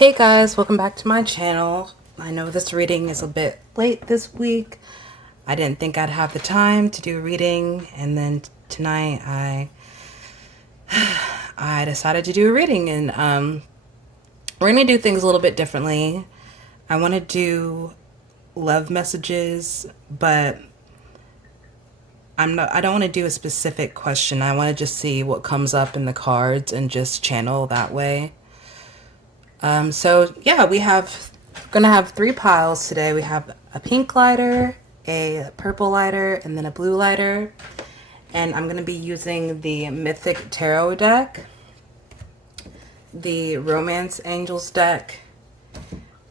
Hey guys, welcome back to my channel. I know this reading is a bit late this week. I didn't think I'd have the time to do a reading, and then tonight I decided to do a reading, and we're gonna do things a little bit differently. I want to do love messages, but I don't want to do a specific question. I want to just see what comes up in the cards and just channel that way. So yeah, gonna have three piles today. We have a pink lighter, a purple lighter, and then a blue lighter. And I'm gonna be using the Mythic Tarot deck, the Romance Angels deck,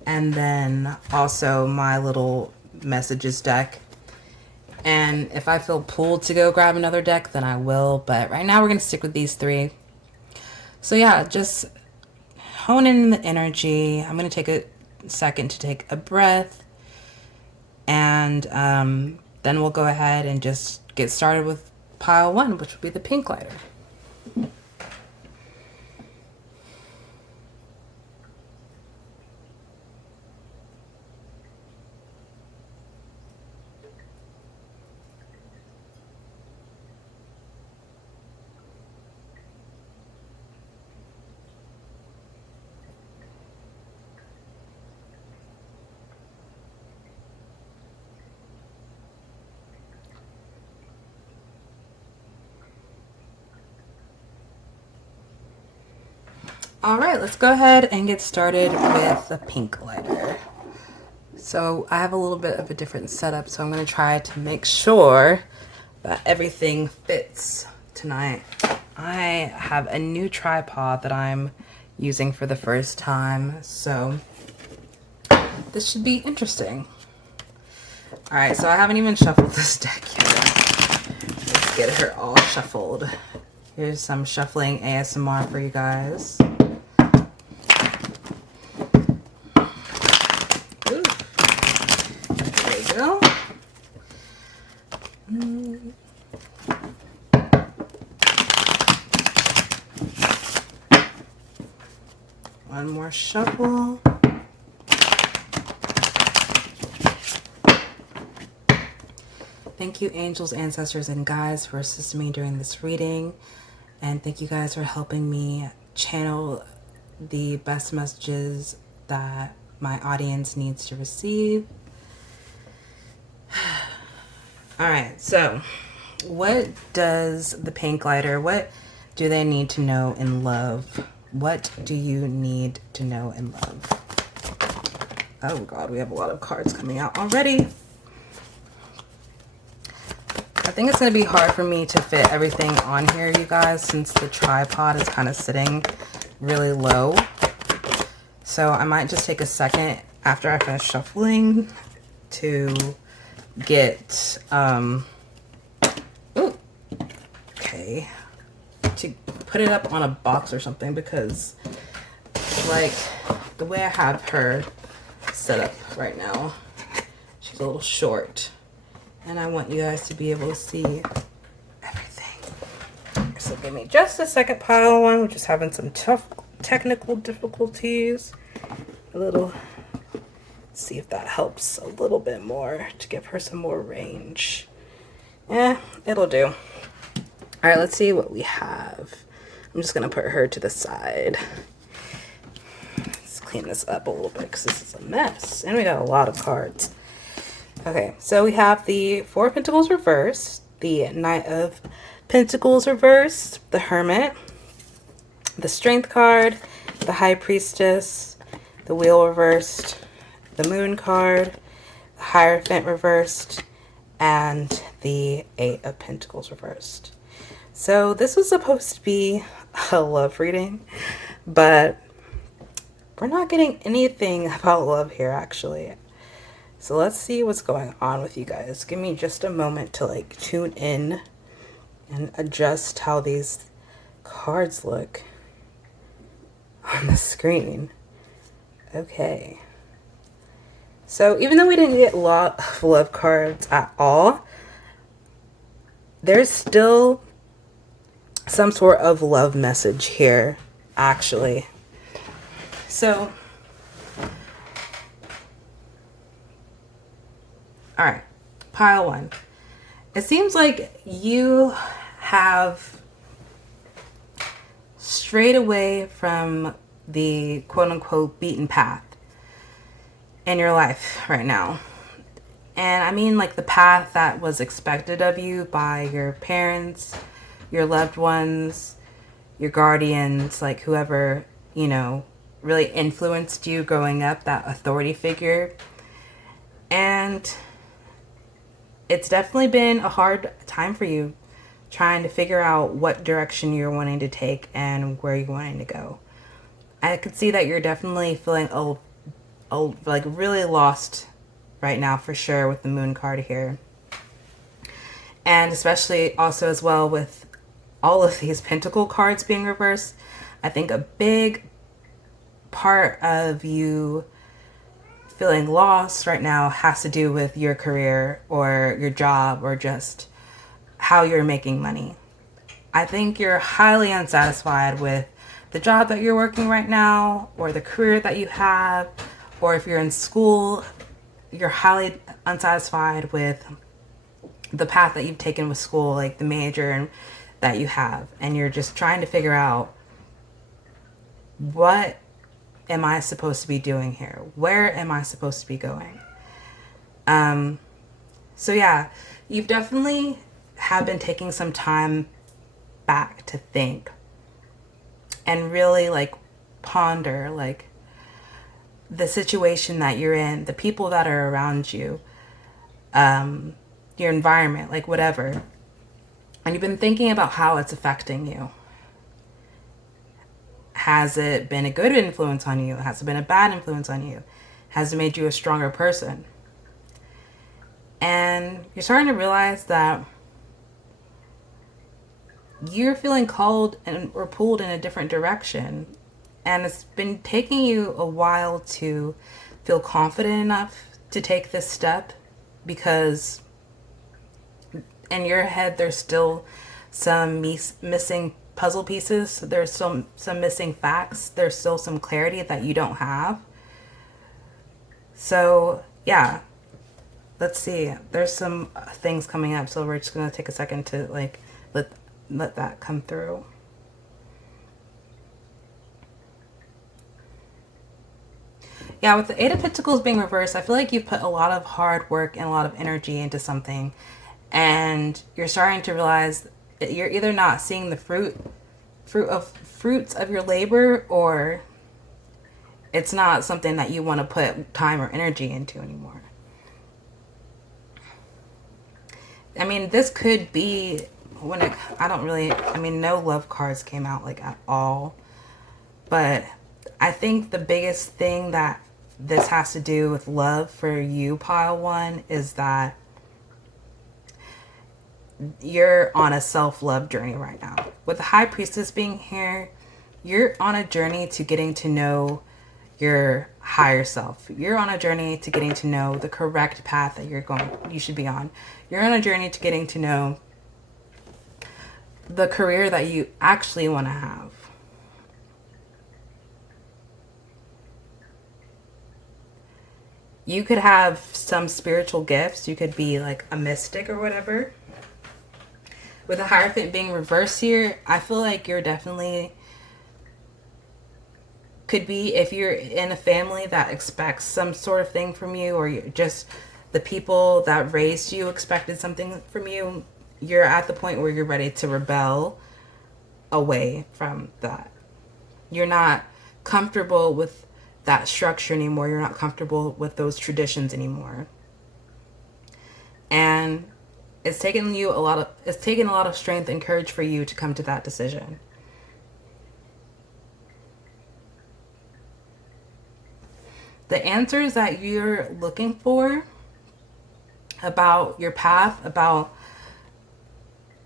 and then also my little messages deck. And if I feel pulled to go grab another deck, then I will. But right now we're gonna stick with these three. So yeah, just hone in the energy. I'm going to take a second to take a breath, and then we'll go ahead and just get started with pile one, which would be the pink lighter. All right, let's go ahead and get started with the pink lighter. So I have a little bit of a different setup, so I'm going to try to make sure that everything fits tonight. I have a new tripod that I'm using for the first time, so this should be interesting. All right, so I haven't even shuffled this deck yet. Let's get her all shuffled. Here's some shuffling ASMR for you guys. One more shuffle. Thank you, angels, ancestors, and guides, for assisting me during this reading. And thank you guys for helping me channel the best messages that my audience needs to receive. All right, so what does the pink lighter, what do they need to know in love? What do you need to know in love? Oh God, we have a lot of cards coming out already. I think it's going to be hard for me to fit everything on here, you guys, since the tripod is kind of sitting really low. So I might just take a second after I finish shuffling to get, to put it up on a box or something, because like the way I have her set up right now, she's a little short, and I want you guys to be able to see everything. So give me just a second, pile one. We're just having some tough technical difficulties. See if that helps a little bit more to give her some more range. Yeah, it'll do. All right, let's see what we have. I'm just gonna put her to the side. Let's clean this up a little bit because this is a mess. And we got a lot of cards. Okay, so we have the Four of Pentacles reversed, the Knight of Pentacles reversed, the Hermit, the Strength card, the High Priestess, the Wheel reversed, the Moon card, the Hierophant reversed, and the Eight of Pentacles reversed. So this was supposed to be a love reading, but we're not getting anything about love here, actually. So let's see what's going on with you guys. Give me just a moment to like tune in and adjust how these cards look on the screen. Okay. So even though we didn't get a lot of love cards at all, there's still some sort of love message here, actually. So All right, pile one. It seems like you have strayed away from the quote unquote beaten path in your life right now. And I mean like the path that was expected of you by your parents, your loved ones, your guardians, like whoever, really influenced you growing up, that authority figure. And it's definitely been a hard time for you trying to figure out what direction you're wanting to take and where you're wanting to go. I could see that you're definitely feeling like really lost right now for sure with the moon card here. And especially also as well with all of these pentacle cards being reversed. I think a big part of you feeling lost right now has to do with your career or your job or just how you're making money. I think you're highly unsatisfied with the job that you're working right now or the career that you have, or if you're in school, you're highly unsatisfied with the path that you've taken with school, like the major that you have, and you're just trying to figure out, what am I supposed to be doing here? Where am I supposed to be going? So yeah, you've definitely have been taking some time back to think and really like ponder like the situation that you're in, the people that are around you, your environment, like whatever. And you've been thinking about how it's affecting you. Has it been a good influence on you? Has it been a bad influence on you? Has it made you a stronger person? And you're starting to realize that you're feeling called or pulled in a different direction. And it's been taking you a while to feel confident enough to take this step, because in your head there's still some missing puzzle pieces. There's still some missing facts. There's still some clarity that you don't have. So yeah, let's see. There's some things coming up, so we're just gonna take a second to like let that come through. Yeah, with the Eight of Pentacles being reversed, I feel like you've put a lot of hard work and a lot of energy into something, and you're starting to realize that you're either not seeing the fruits of your labor, or it's not something that you want to put time or energy into anymore. I mean, this could be no love cards came out like at all, but I think the biggest thing that this has to do with love for you, pile one, is that you're on a self-love journey right now. With the High Priestess being here, you're on a journey to getting to know your higher self. You're on a journey to getting to know the correct path that you should be on. You're on a journey to getting to know the career that you actually want to have. You could have some spiritual gifts. You could be like a mystic or whatever. With the Hierophant being reversed here, I feel like you're definitely could be, if you're in a family that expects some sort of thing from you, or you're just the people that raised you expected something from you, you're at the point where you're ready to rebel away from that. You're not comfortable with that structure anymore. You're not comfortable with those traditions anymore. And it's taken a lot of strength and courage for you to come to that decision. The answers that you're looking for about your path, about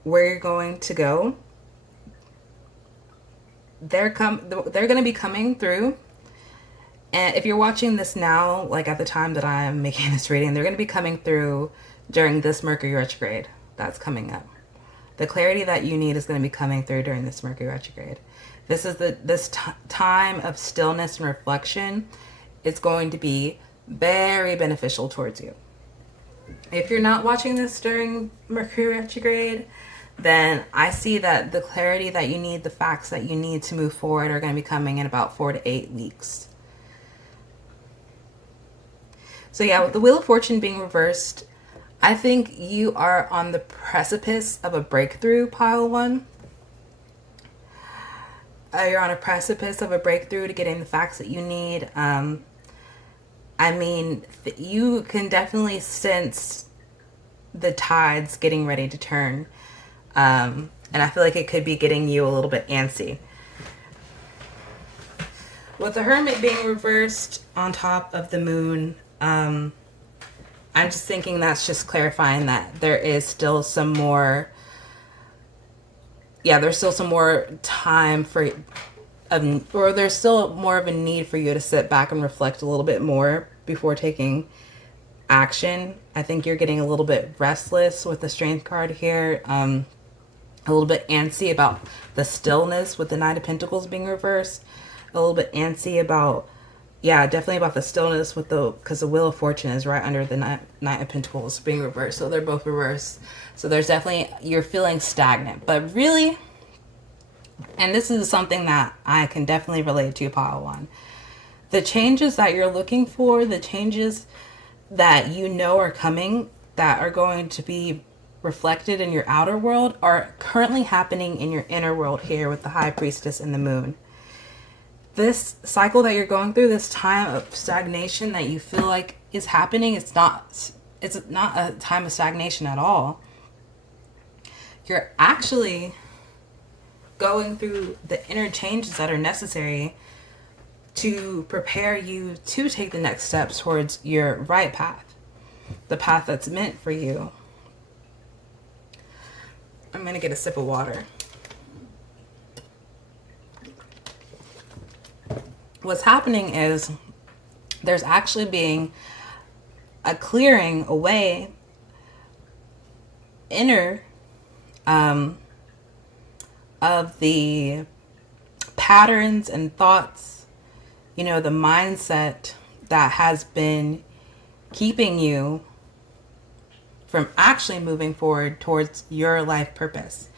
where you're going to go, they're going to be coming through. And if you're watching this now, like at the time that I'm making this reading, they're going to be coming through during this Mercury retrograde that's coming up. The clarity that you need is going to be coming through during this Mercury retrograde. This is this time of stillness and reflection. It's going to be very beneficial towards you. If you're not watching this during Mercury retrograde, then I see that the clarity that you need, the facts that you need to move forward are going to be coming in about 4 to 8 weeks. So yeah, with the Wheel of Fortune being reversed, I think you are on the precipice of a breakthrough, pile one. You're on a precipice of a breakthrough to getting the facts that you need. I mean, you can definitely sense the tides getting ready to turn. And I feel like it could be getting you a little bit antsy. With the Hermit being reversed on top of the moon, I'm just thinking that's just clarifying that there is still some more, there's still some more time for, or there's still more of a need for you to sit back and reflect a little bit more before taking action. I think you're getting a little bit restless with the Strength card here, a little bit antsy about the stillness with the Knight of Pentacles being reversed, a little bit antsy about, definitely about the stillness with because the Wheel of Fortune is right under the Knight of Pentacles being reversed. So they're both reversed. So there's definitely, you're feeling stagnant. But really, and this is something that I can definitely relate to, pile one. The changes that you're looking for, the changes that you know are coming, that are going to be reflected in your outer world, are currently happening in your inner world here with the High Priestess and the Moon. This cycle that you're going through, this time of stagnation that you feel like is happening, it's not a time of stagnation at all. You're actually going through the inner changes that are necessary to prepare you to take the next steps towards your right path, the path that's meant for you. I'm going to get a sip of water. What's happening is there's actually being a clearing away inner of the patterns and thoughts, the mindset that has been keeping you from actually moving forward towards your life purpose.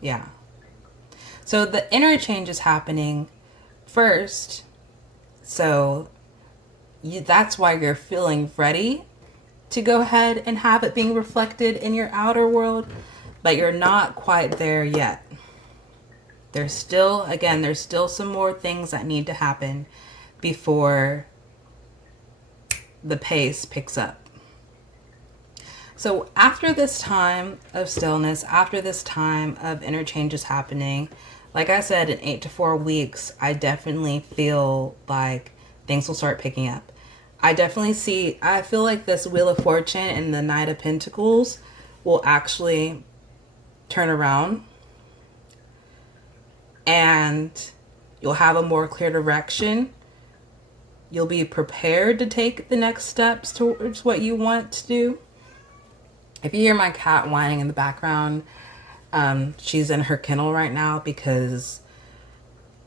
Yeah. So the inner change is happening first. So that's why you're feeling ready to go ahead and have it being reflected in your outer world, but you're not quite there yet. There's still some more things that need to happen before the pace picks up. So after this time of stillness, after this time of interchanges happening, like I said, in 8 to 4 weeks, I definitely feel like things will start picking up. I feel like this Wheel of Fortune and the Knight of Pentacles will actually turn around, and you'll have a more clear direction. You'll be prepared to take the next steps towards what you want to do. If you hear my cat whining in the background, she's in her kennel right now because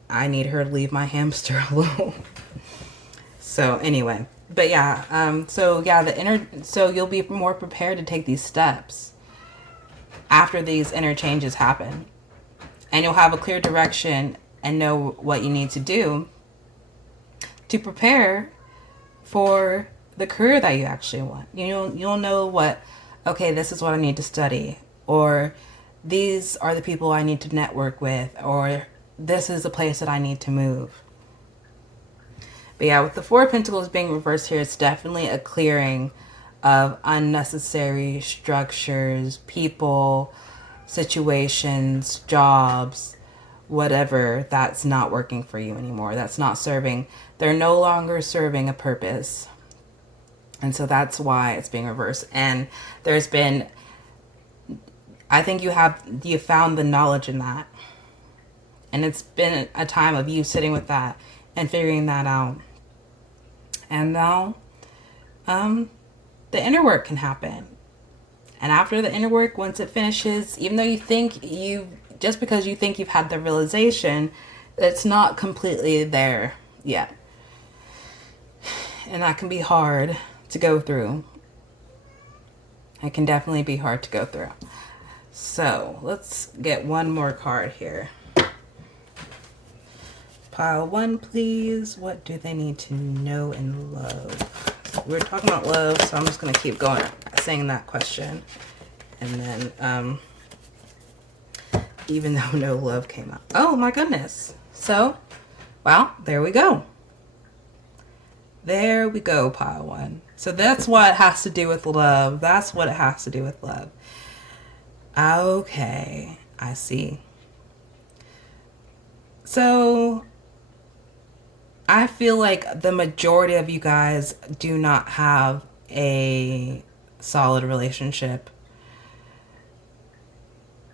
I need her to leave my hamster alone. So anyway, but so you'll be more prepared to take these steps after these interchanges happen, and you'll have a clear direction and know what you need to do to prepare for the career that you actually want. You'll know okay, this is what I need to study, or these are the people I need to network with, or this is the place that I need to move. But with the Four of Pentacles being reversed here, it's definitely a clearing of unnecessary structures, people, situations, jobs, whatever that's not working for you anymore. That's not serving. They're no longer serving a purpose. And so that's why it's being reversed. And I think you found the knowledge in that. And it's been a time of you sitting with that and figuring that out. And now, the inner work can happen. And after the inner work, once it finishes, even though you think you've just because you think you've had the realization, it's not completely there yet. And that can be hard to go through. It can definitely be hard to go through. So let's get one more card here. Pile 1, please. What do they need to know in love? We're talking about love, so I'm just going to keep going, saying that question. And then, even though no love came up. Oh my goodness. So, well, there we go. There we go, pile 1. So that's what it has to do with love. That's what it has to do with love. Okay, I see. So I feel like the majority of you guys do not have a solid relationship.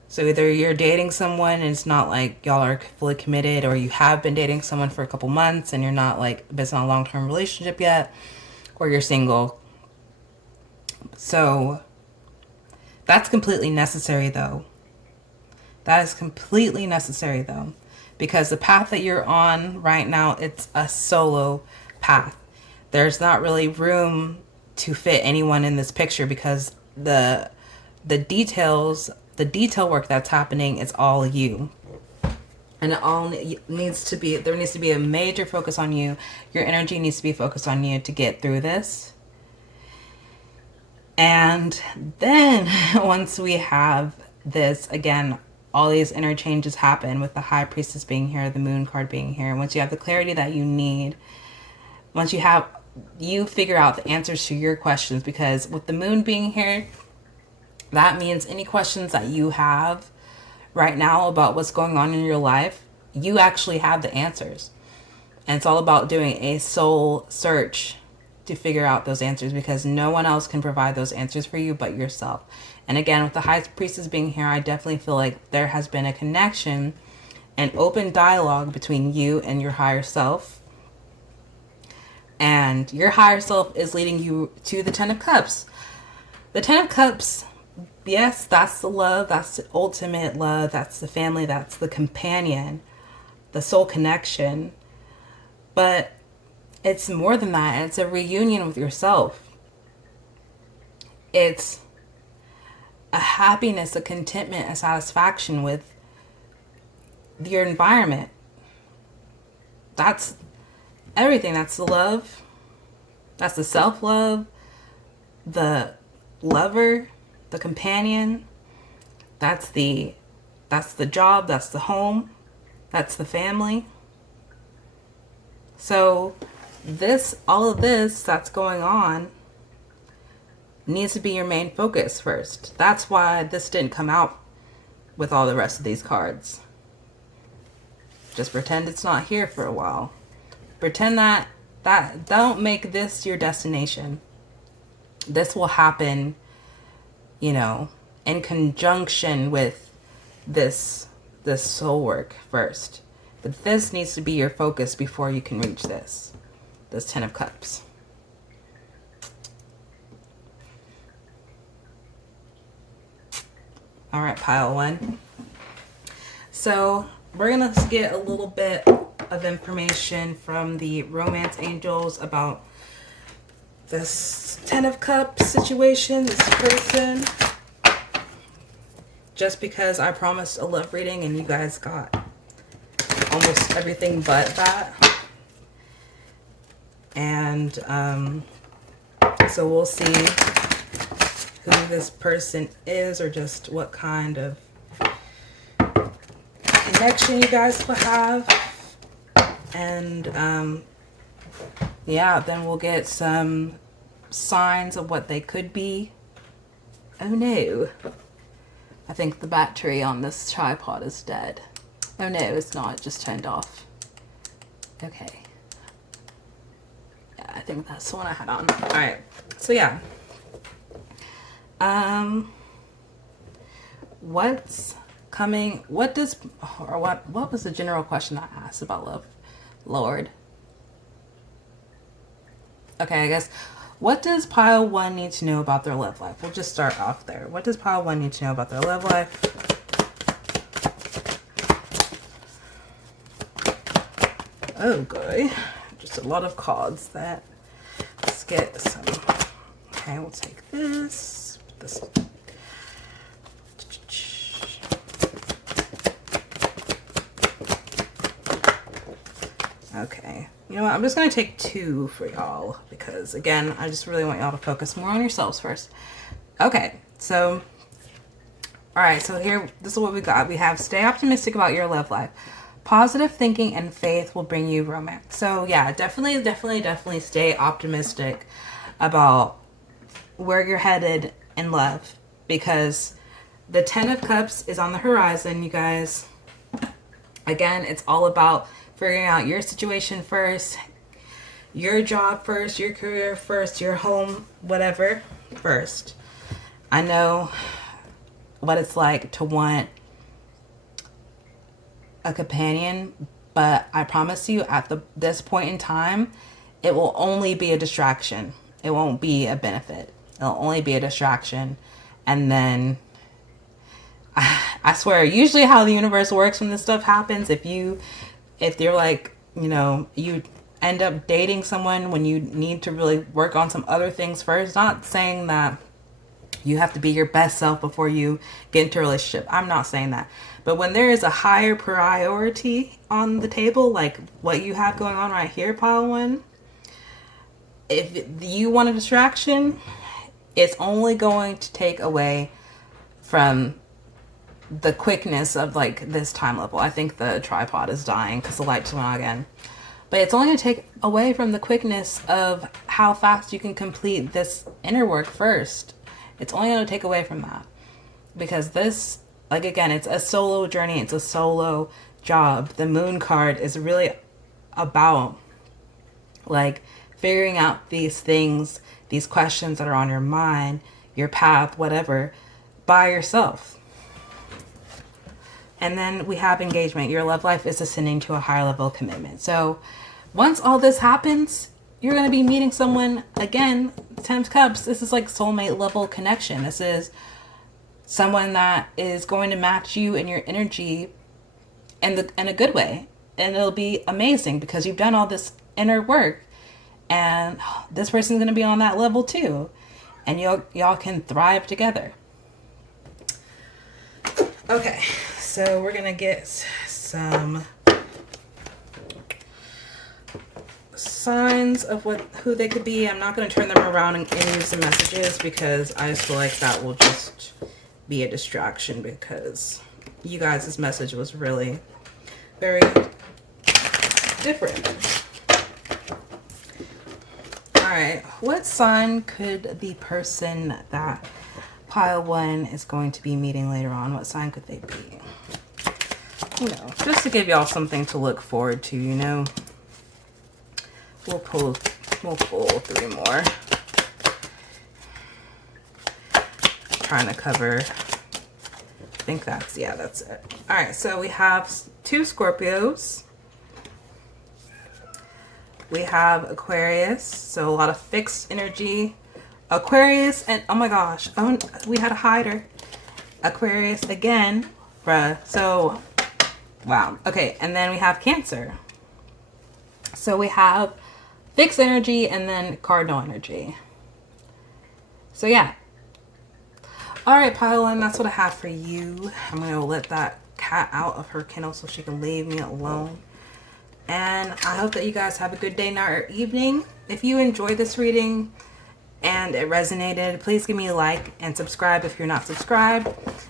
So either you're dating someone and it's not like y'all are fully committed, or you have been dating someone for a couple months and you're not like, it's not a long-term relationship yet, or you're single. So that's completely necessary though. That is completely necessary though. Because the path that you're on right now, it's a solo path. There's not really room to fit anyone in this picture, because the details, the detail work that's happening is all you. And it all needs to be, there needs to be a major focus on you. Your energy needs to be focused on you to get through this. And then once we have this, again, all these interchanges happen with the High Priestess being here, the Moon card being here. Once you have the clarity that you need, once you figure out the answers to your questions, because with the Moon being here, that means any questions that you have right now about what's going on in your life, you actually have the answers. And it's all about doing a soul search to figure out those answers, because no one else can provide those answers for you but yourself. And again, with the High Priestess being here, I definitely feel like there has been a connection and open dialogue between you and your higher self. And your higher self is leading you to the Ten of Cups. The Ten of Cups, yes, that's the love, that's the ultimate love, that's the family, that's the companion, the soul connection. But it's more than that. It's a reunion with yourself. It's a happiness, a contentment, a satisfaction with your environment. That's everything. That's the love. That's the self-love, the lover, the companion. That's the job, that's the home, that's the family. So all of this that's going on needs to be your main focus first. That's why this didn't come out with all the rest of these cards. Just pretend it's not here for a while. Pretend that don't make this your destination. This will happen, in conjunction with this soul work first. But this needs to be your focus before you can reach this Ten of Cups. All right, pile 1. So we're going to get a little bit of information from the romance angels about this Ten of Cups situation, this person. Just because I promised a love reading and you guys got almost everything but that. And so we'll see who this person is, or just what kind of connection you guys will have. And yeah, then we'll get some signs of what they could be. Oh no, I think the battery on this tripod is dead. Oh no, it's not, it just turned off. Okay, yeah, I think that's the one I had on. All right, so yeah, what's coming? What was the general question I asked about love, Lord? Okay, I guess, what does pile 1 need to know about their love life? We'll just start off there. What does pile 1 need to know about their love life? Oh, good. Just a lot of cards that. Let's get some. Okay, we'll take this. Put this. Okay. You know what? I'm just going to take 2 for y'all because, again, I just really want y'all to focus more on yourselves first. Okay. So, all right. So here, this is what we got. We have stay optimistic about your love life. Positive thinking and faith will bring you romance. So, yeah, definitely stay optimistic about where you're headed in love because the 10 of Cups is on the horizon, you guys. Again, it's all about figuring out your situation first, your job first, your career first, your home, whatever first. I know what it's like to want a companion, but I promise you at this point in time, it will only be a distraction. It won't be a benefit. It'll only be a distraction. And then I swear, usually how the universe works when this stuff happens, if you're like, you know, you end up dating someone when you need to really work on some other things first, not saying that you have to be your best self before you get into a relationship. I'm not saying that. But when there is a higher priority on the table, like what you have going on right here, pile 1, if you want a distraction, it's only going to take away from the quickness of like this time level. I think the tripod is dying because the lights went out again. But it's only going to take away from the quickness of how fast you can complete this inner work first. It's only going to take away from that. Because this, like again, it's a solo journey. It's a solo job. The moon card is really about like figuring out these things, these questions that are on your mind, your path, whatever, by yourself. And then we have engagement. Your love life is ascending to a higher level of commitment. So once all this happens, you're going to be meeting someone again, 10 of Cups. This is like soulmate level connection. This is someone that is going to match you and your energy in a good way. And it'll be amazing because you've done all this inner work. And this person's going to be on that level too. And y'all can thrive together. Okay. So we're going to get some signs of who they could be. I'm not going to turn them around and use the messages because I just feel like that will just be a distraction because you guys' message was really very different. All right. What sign could the person that pile 1 is going to be meeting later on, what sign could they be? You know, just to give y'all something to look forward to, you know. We'll pull 3 more. Trying to cover, I think that's it. All right, so we have 2 Scorpios. We have Aquarius, so a lot of fixed energy. Aquarius and, oh my gosh, we had a hider. Aquarius again, bruh. So, wow. Okay, and then we have Cancer. So we have fixed energy and then cardinal energy. So yeah. All right, pile 1, that's what I have for you. I'm going to let that cat out of her kennel so she can leave me alone. And I hope that you guys have a good day, night, or evening. If you enjoyed this reading and it resonated, please give me a like and subscribe if you're not subscribed.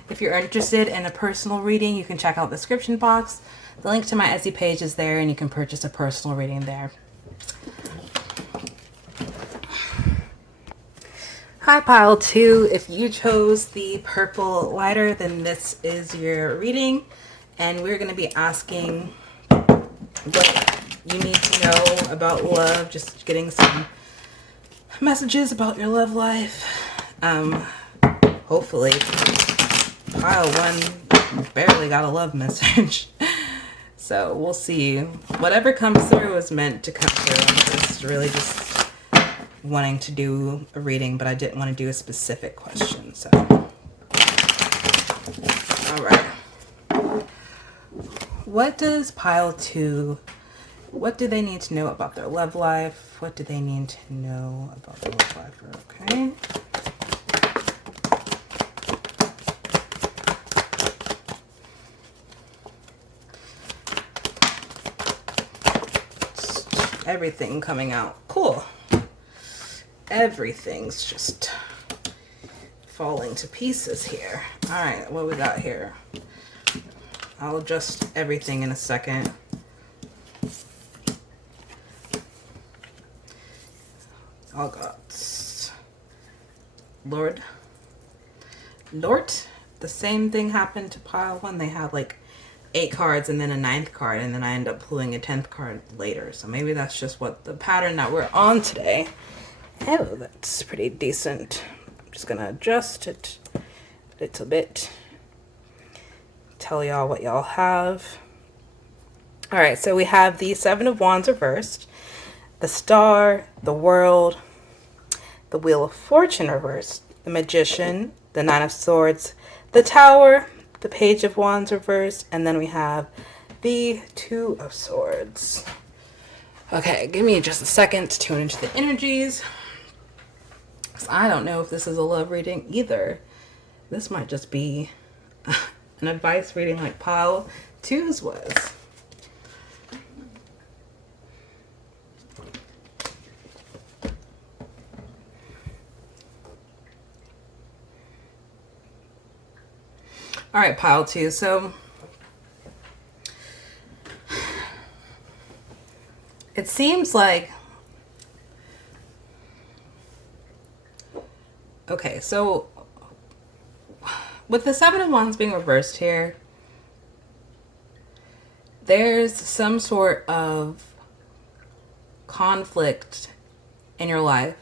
If you're interested in a personal reading, you can check out the description box. The link to my Etsy page is there and you can purchase a personal reading there. Hi, pile 2. If you chose the purple lighter, then this is your reading. And we're going to be asking what you need to know about love, just getting some messages about your love life. Hopefully pile 1 barely got a love message. So we'll see. Whatever comes through is meant to come through. I'm just really just wanting to do a reading, but I didn't want to do a specific question. So all right, what does pile 2 What do they need to know about their love life? What do they need to know about their love life? Okay. Everything coming out. Cool. Everything's just falling to pieces here. All right, what we got here? I'll adjust everything in a second. I got Lord. The same thing happened to pile 1. They had like 8 cards and then a 9th card, and then I end up pulling a 10th card later. So maybe that's just what the pattern that we're on today. Oh, that's pretty decent. I'm just gonna adjust it a little bit. Tell y'all what y'all have. All right, so we have the 7 of Wands reversed, the Star, the World, the Wheel of Fortune reversed, the Magician, the 9 of Swords, the Tower, the Page of Wands reversed, and then we have the 2 of Swords. Okay, give me just a second to tune into the energies. Because I don't know if this is a love reading either. This might just be an advice reading like pile 2's was. All right, pile 2. So it seems like, okay, so with the 7 of Wands being reversed here, there's some sort of conflict in your life.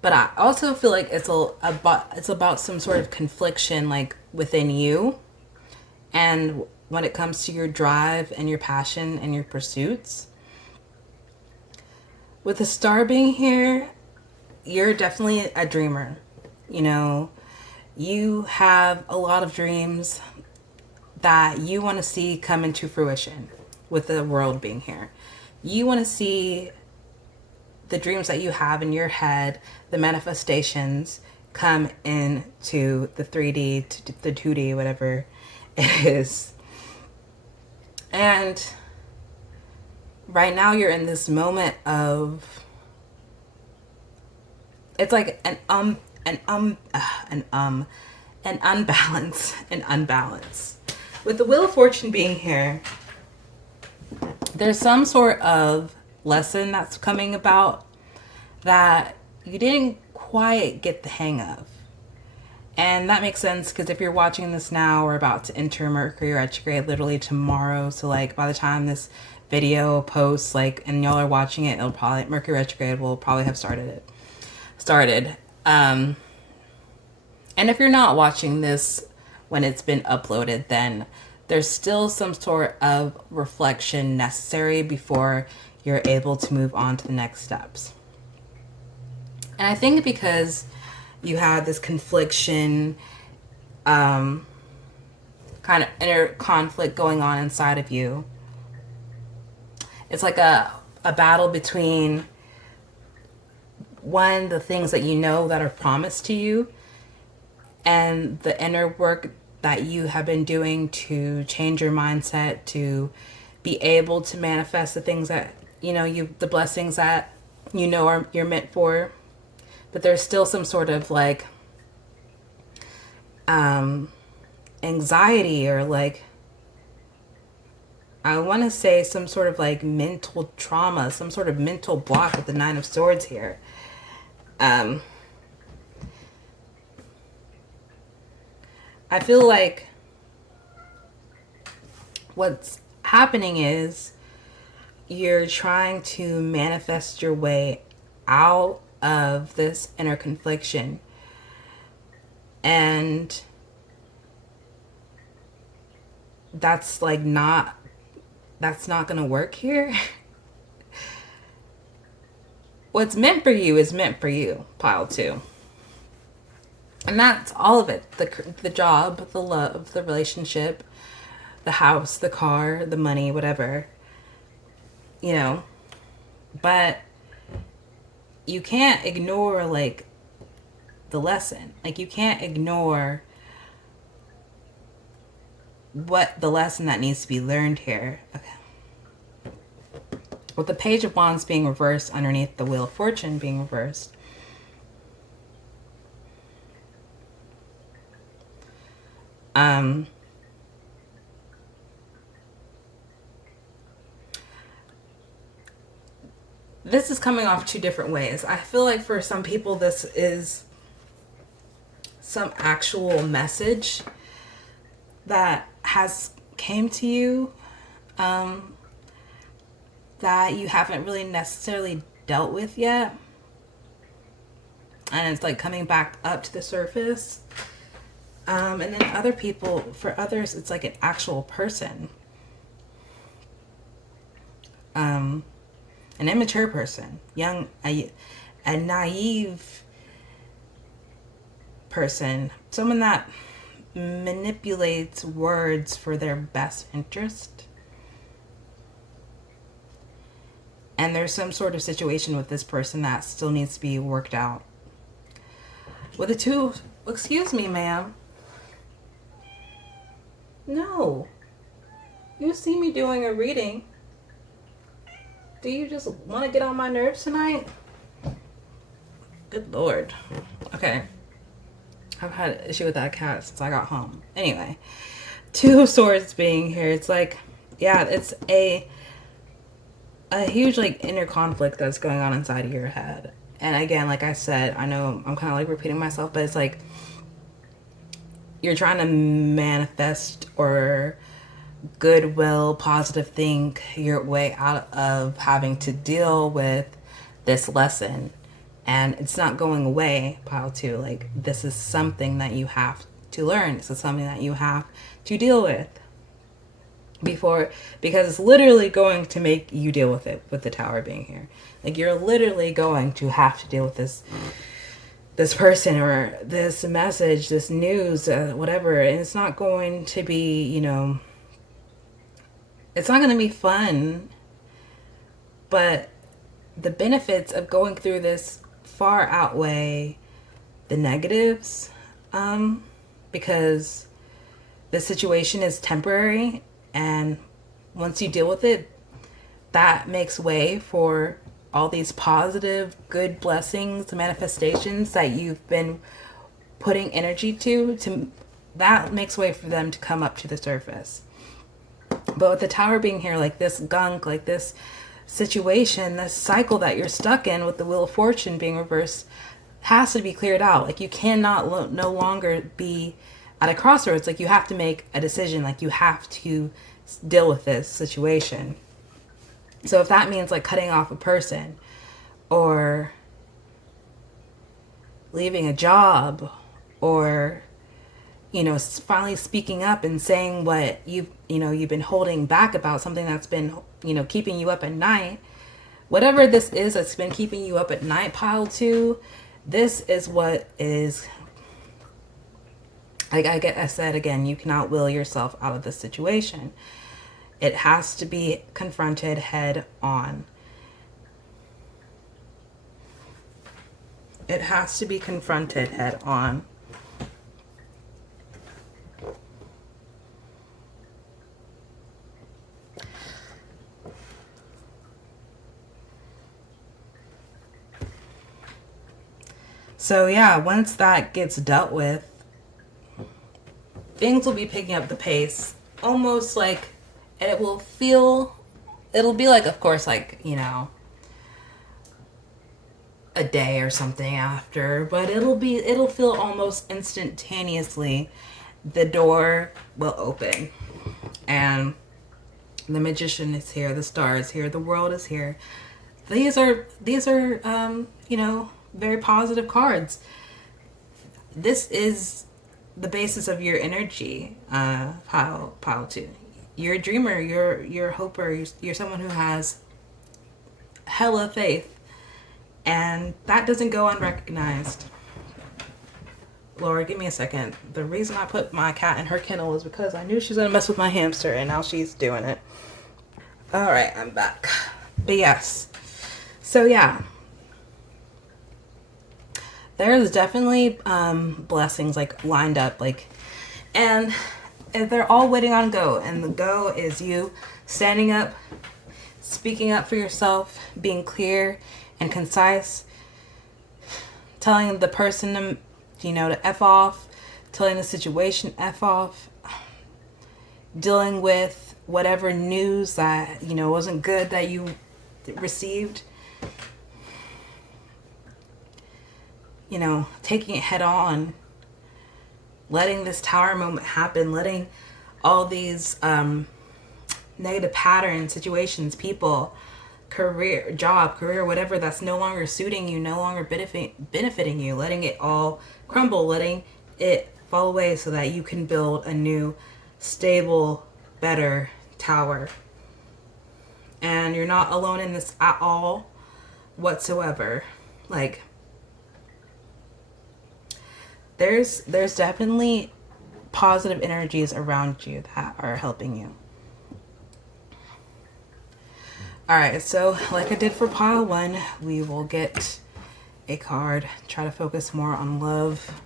But I also feel like it's about some sort of confliction like within you, and when it comes to your drive and your passion and your pursuits. With the Star being here, you're definitely a dreamer. You know, you have a lot of dreams that you want to see come into fruition. With the World being here, you want to see the dreams that you have in your head, the manifestations, come into the 3D, to the 2D, whatever it is. And right now you're in this moment of, it's like an unbalance. With the Wheel of Fortune being here, there's some sort of lesson that's coming about that you didn't quite get the hang of. And that makes sense because if you're watching this now, we're about to enter Mercury retrograde literally tomorrow. So like by the time this video posts, like, and y'all are watching it, it'll probably, Mercury retrograde will probably have started. And if you're not watching this when it's been uploaded, then there's still some sort of reflection necessary before you're able to move on to the next steps. And I think because you had this confliction, kind of inner conflict going on inside of you, it's like a battle between, one, the things that you know that are promised to you, and the inner work that you have been doing to change your mindset, to be able to manifest the things that, you know, the blessings that you know you're meant for. But there's still some sort of like anxiety, or like, I want to say some sort of like mental trauma, some sort of mental block with the 9 of Swords here. I feel like what's happening is you're trying to manifest your way out of this inner confliction, and that's like not gonna work here. What's meant for you is meant for you, pile 2. And that's all of it. The job, the love, the relationship, the house, the car, the money, whatever. you know, but you can't ignore like the lesson. Like you can't ignore what the lesson that needs to be learned here. Okay. With the Page of Wands being reversed underneath the Wheel of Fortune being reversed, this is coming off two different ways. I feel like for some people this is some actual message that has came to you that you haven't really necessarily dealt with yet, and it's like coming back up to the surface. And then other people, for others, it's like an actual person, an immature person, a naive person, someone that manipulates words for their best interest. And there's some sort of situation with this person that still needs to be worked out. With the two, excuse me, ma'am. No. You see me doing a reading. Do you just want to get on my nerves tonight? Good Lord. Okay. I've had an issue with that cat since I got home. Anyway. Two of Swords being here. It's like, yeah, it's a huge like inner conflict that's going on inside of your head. And again, like I said, I know I'm kind of like repeating myself, but it's like you're trying to manifest or goodwill, positive think your way out of having to deal with this lesson. And it's not going away, pile two. Like, this is something that you have to learn. This is something that you have to deal with before, because it's literally going to make you deal with it with the Tower being here. Like, you're literally going to have to deal with this person or this message, this news, whatever. And it's not going to be, you know, it's not going to be fun. But the benefits of going through this far outweigh the negatives, because the situation is temporary, and once you deal with it, that makes way for all these positive, good blessings, manifestations that you've been putting energy to that makes way for them to come up to the surface. But with the Tower being here, like this gunk, like this situation, this cycle that you're stuck in with the Wheel of Fortune being reversed has to be cleared out. Like, you cannot no longer be at a crossroads. Like, you have to make a decision. Like, you have to deal with this situation. So if that means like cutting off a person or leaving a job, or, you know, finally speaking up and saying what you've been holding back about, something that's been, you know, keeping you up at night, whatever this is that's been keeping you up at night, pile two, this is what is, like I said again, you cannot will yourself out of this situation. It has to be confronted head on. It has to be confronted head on. So yeah, once that gets dealt with, things will be picking up the pace, almost like, and it'll be like, of course, like, you know, a day or something after, but it'll feel almost instantaneously. The door will open, and the Magician is here, the Star is here, the World is here. These are you know, very positive cards. This is the basis of your energy, pile two. You're a dreamer, you're a hoper, you're someone who has hella faith, and that doesn't go unrecognized. Laura, give me a second. The reason I put my cat in her kennel is because I knew she was gonna mess with my hamster, and now she's doing it. All right, I'm back. But yes. So yeah. There's definitely blessings like lined up, like, and they're all waiting on go. And the go is you standing up, speaking up for yourself, being clear and concise, telling the person to F off, telling the situation F off, dealing with whatever news that, wasn't good that you received. Taking it head on, letting this tower moment happen, letting all these negative patterns, situations, people, career, whatever that's no longer suiting you, no longer benefiting you, letting it all crumble, letting it fall away so that you can build a new, stable, better tower. And you're not alone in this at all whatsoever. Like, there's definitely positive energies around you that are helping you. Alright, so like I did for pile 1, we will get a card, try to focus more on love.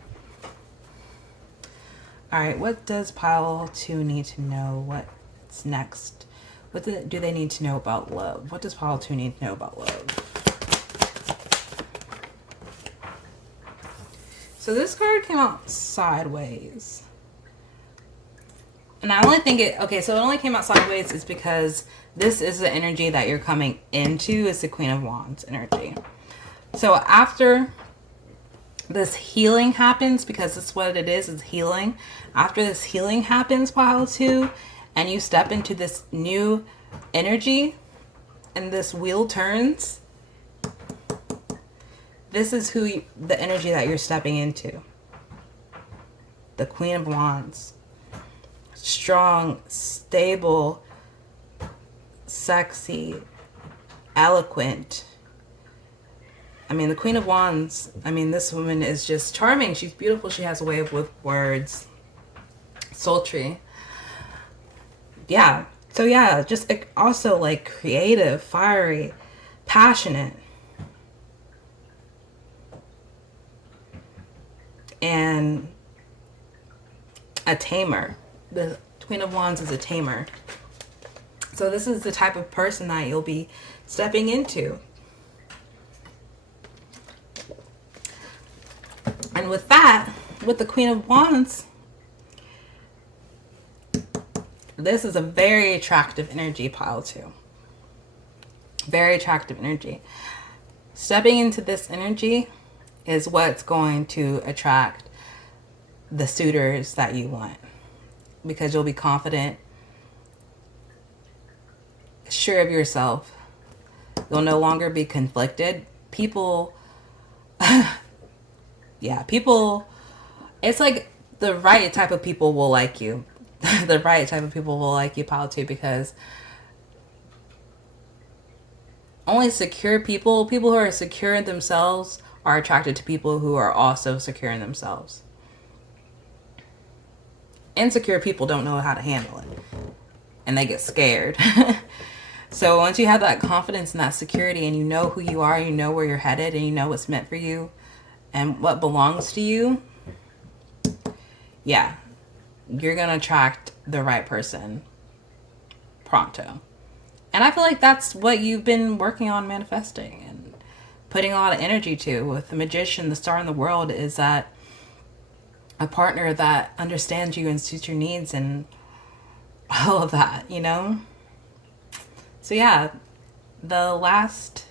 Alright, what does pile 2 need to know? What's next? What do they need to know about love? What does pile 2 need to know about love? So this card came out sideways. And I only think it only came out sideways is because this is the energy that you're coming into, is the Queen of Wands energy. So after this healing happens, because that's what it is healing. After this healing happens, pile 2, and you step into this new energy and this wheel turns, this is the energy that you're stepping into. The Queen of Wands. Strong, stable, sexy, eloquent. I mean, the Queen of Wands, this woman is just charming. She's beautiful. She has a way with words. Sultry. Yeah. So yeah, just also like creative, fiery, passionate. And a tamer. The Queen of Wands is a tamer. So this is the type of person that you'll be stepping into. And with that, with the Queen of Wands, this is a very attractive energy, pile 2. Very attractive energy. Stepping into this energy is what's going to attract the suitors that you want, because you'll be confident, sure of yourself. You'll no longer be conflicted. People, it's like the right type of people will like you. The right type of people will like you, pile 2, because only secure people who are secure in themselves, are attracted to people who are also secure in themselves. Insecure people don't know how to handle it, and they get scared. So once you have that confidence and that security, and you know who you are, you know where you're headed, and you know what's meant for you and what belongs to you, yeah, you're gonna attract the right person pronto. And I feel like that's what you've been working on manifesting and putting a lot of energy to. With the Magician, the star in the world, is that a partner that understands you and suits your needs and all of that, So yeah, the last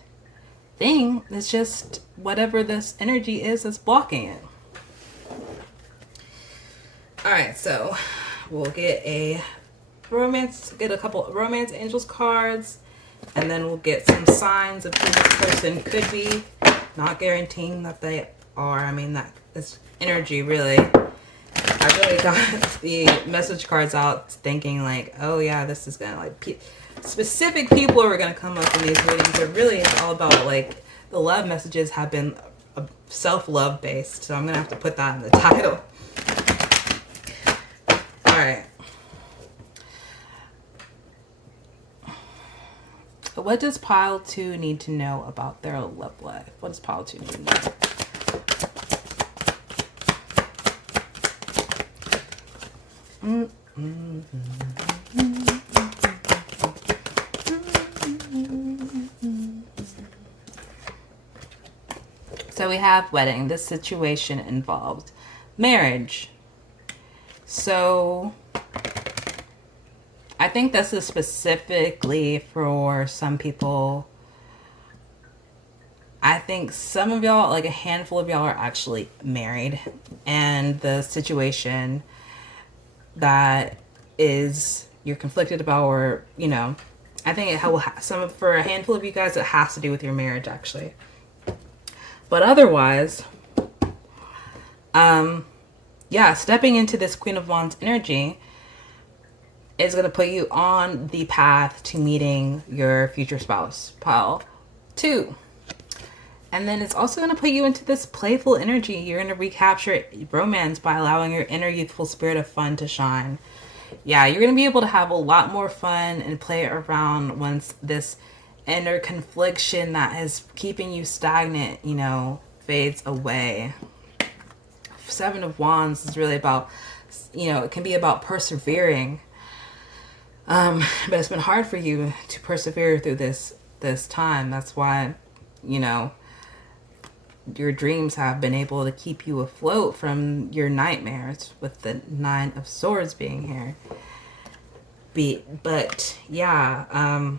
thing is just whatever this energy is that's blocking it. Alright, so we'll get a couple of romance angels cards, and then we'll get some signs of who this person could be. Not guaranteeing that they are. That is energy, really. I really got the message cards out thinking like, oh yeah, this is gonna like specific people are gonna come up in these readings. But really, it's all about like the love messages have been self-love based, so I'm gonna have to put that in the title. All right. what does pile 2 need to know about their love life? What does pile 2 need to know? So we have wedding. This situation involved marriage. So I think this is specifically for some people. I think some of y'all, like a handful of y'all, are actually married, and the situation that is you're conflicted about, or you know, I think it will for a handful of you guys, it has to do with your marriage actually. But otherwise, yeah, stepping into this Queen of Wands energy is going to put you on the path to meeting your future spouse, pile 2. And then it's also going to put you into this playful energy. You're going to recapture romance by allowing your inner youthful spirit of fun to shine. Yeah, you're going to be able to have a lot more fun and play around once this inner confliction that is keeping you stagnant, you know, fades away. 7 of Wands is really about, you know, it can be about persevering. But it's been hard for you to persevere through this time. That's why, you know, your dreams have been able to keep you afloat from your nightmares, with the 9 of Swords being here. But yeah,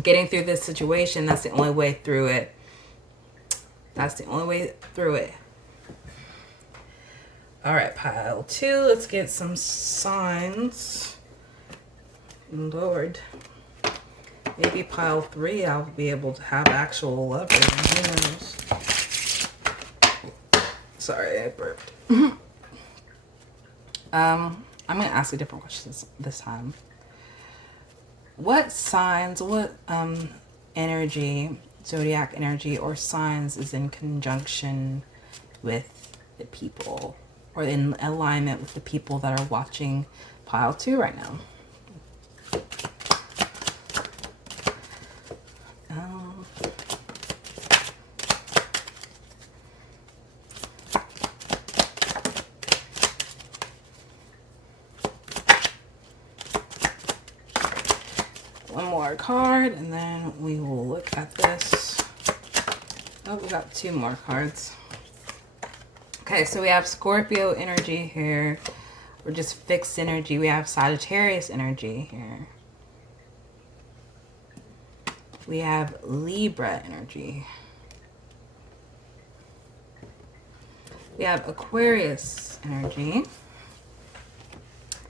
getting through this situation, that's the only way through it. That's the only way through it. All right, pile 2, let's get some signs. Lord. Maybe pile 3, I'll be able to have actual love reading. Who knows? Sorry, I burped. I'm going to ask you different questions this time. What signs, what energy, zodiac energy or signs is in conjunction with the people, or in alignment with the people that are watching pile 2 right now? One more card, and then we will look at this. Oh, we got 2 more cards. Okay, so we have Scorpio energy here, or just fixed energy. We have Sagittarius energy here. We have Libra energy. We have Aquarius energy,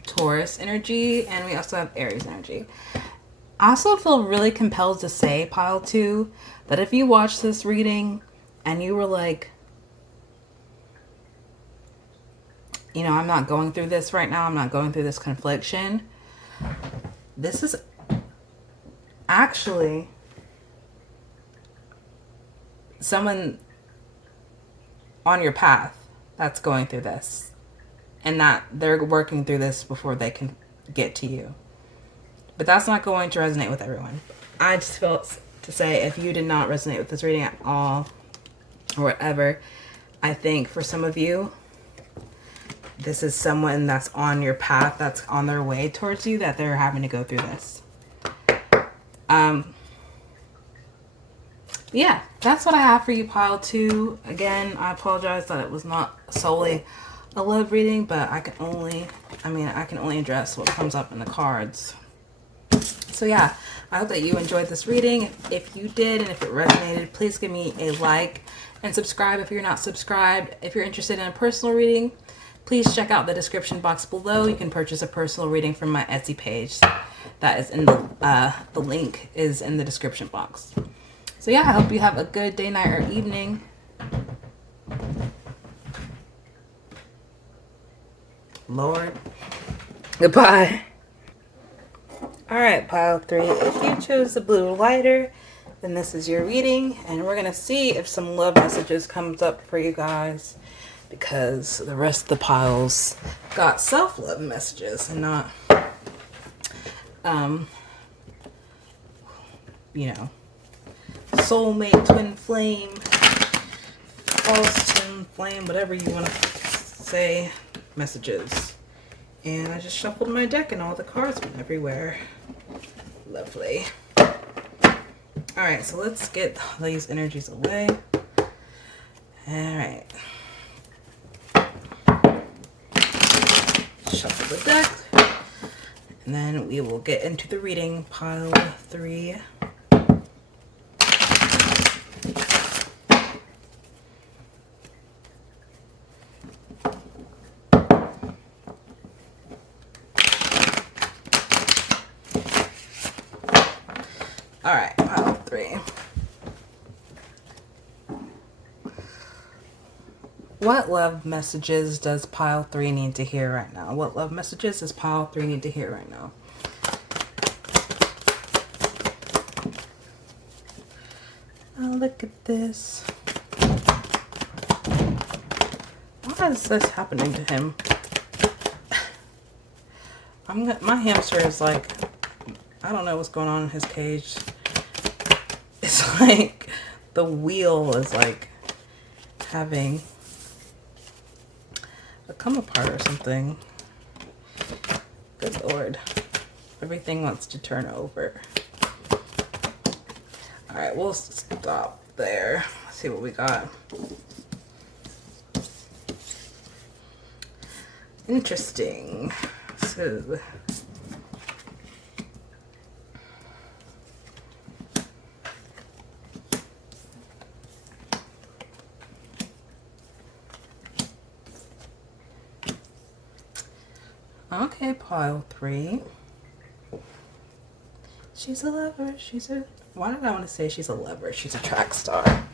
Taurus energy, and we also have Aries energy. I also feel really compelled to say, pile 2, that if you watch this reading and you were like, you know, I'm not going through this right now, I'm not going through this confliction, this is actually someone on your path that's going through this, and that they're working through this before they can get to you. But that's not going to resonate with everyone. I just felt to say, if you did not resonate with this reading at all, or whatever, I think for some of you, this is someone that's on your path, that's on their way towards you, that they're having to go through this. Yeah, that's what I have for you, pile 2. Again, I apologize that it was not solely a love reading, but I can only address what comes up in the cards. So yeah, I hope that you enjoyed this reading. If you did, and if it resonated, please give me a like and subscribe if you're not subscribed. If you're interested in a personal reading, please check out the description box below. You can purchase a personal reading from my Etsy page. That is in the link is in the description box. So yeah, I hope you have a good day, night, or evening. Lord. Goodbye. Alright, pile 3. If you chose the blue lighter, then this is your reading. And we're going to see if some love messages comes up for you guys, because the rest of the piles got self-love messages and not soulmate, twin flame, false twin flame, whatever you want to say, messages. And I just shuffled my deck and all the cards went everywhere. Lovely. Alright, so let's get these energies away. Alright. Shuffle the deck. And then we will get into the reading, pile 3. Alright, pile 3. What love messages does pile 3 need to hear right now? What love messages does pile 3 need to hear right now? Oh, look at this. Why is this happening to him? My hamster is like, I don't know what's going on in his cage. It's like the wheel is like having a come apart or something. Good Lord. Everything wants to turn over. Alright, we'll stop there. Let's see what we got. Interesting. So okay, pile 3. She's a lover. Why did I want to say she's a lover? She's a track star.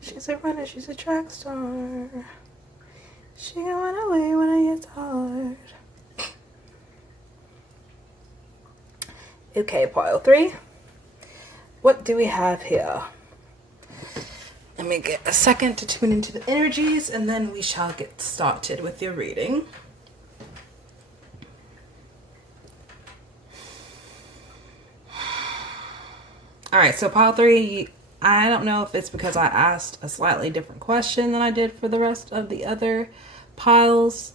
She's a runner. She's a track star. She went away when it gets hard. Okay, pile 3. What do we have here? Let me get a second to tune into the energies, and then we shall get started with your reading. Alright, so pile 3, I don't know if it's because I asked a slightly different question than I did for the rest of the other piles.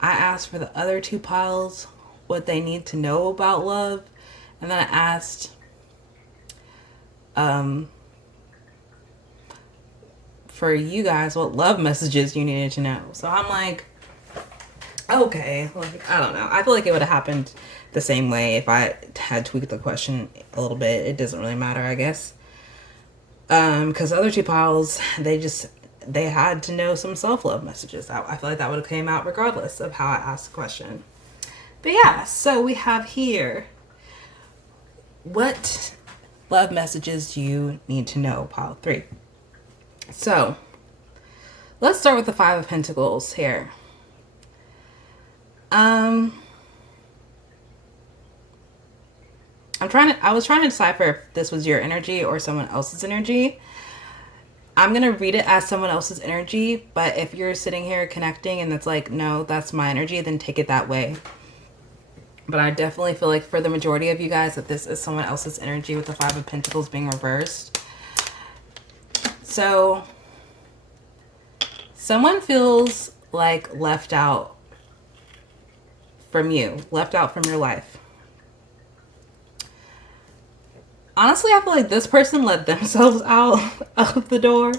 I asked for the other 2 piles what they need to know about love. And then I asked for you guys what love messages you needed to know. So I'm like, okay, like, I don't know. I feel like it would have happened the same way if I had tweaked the question a little bit. It doesn't really matter, I guess. Because the other 2 piles, they had to know some self-love messages. I feel like that would have came out regardless of how I asked the question. But yeah, so we have here, what love messages do you need to know, pile 3? So let's start with the 5 of Pentacles here. I was trying to decipher if this was your energy or someone else's energy. I'm going to read it as someone else's energy, but if you're sitting here connecting and it's like, no, that's my energy, then take it that way. But I definitely feel like for the majority of you guys that this is someone else's energy with the 5 of Pentacles being reversed. So someone feels like left out from you, left out from your life. Honestly, I feel like this person let themselves out of the door.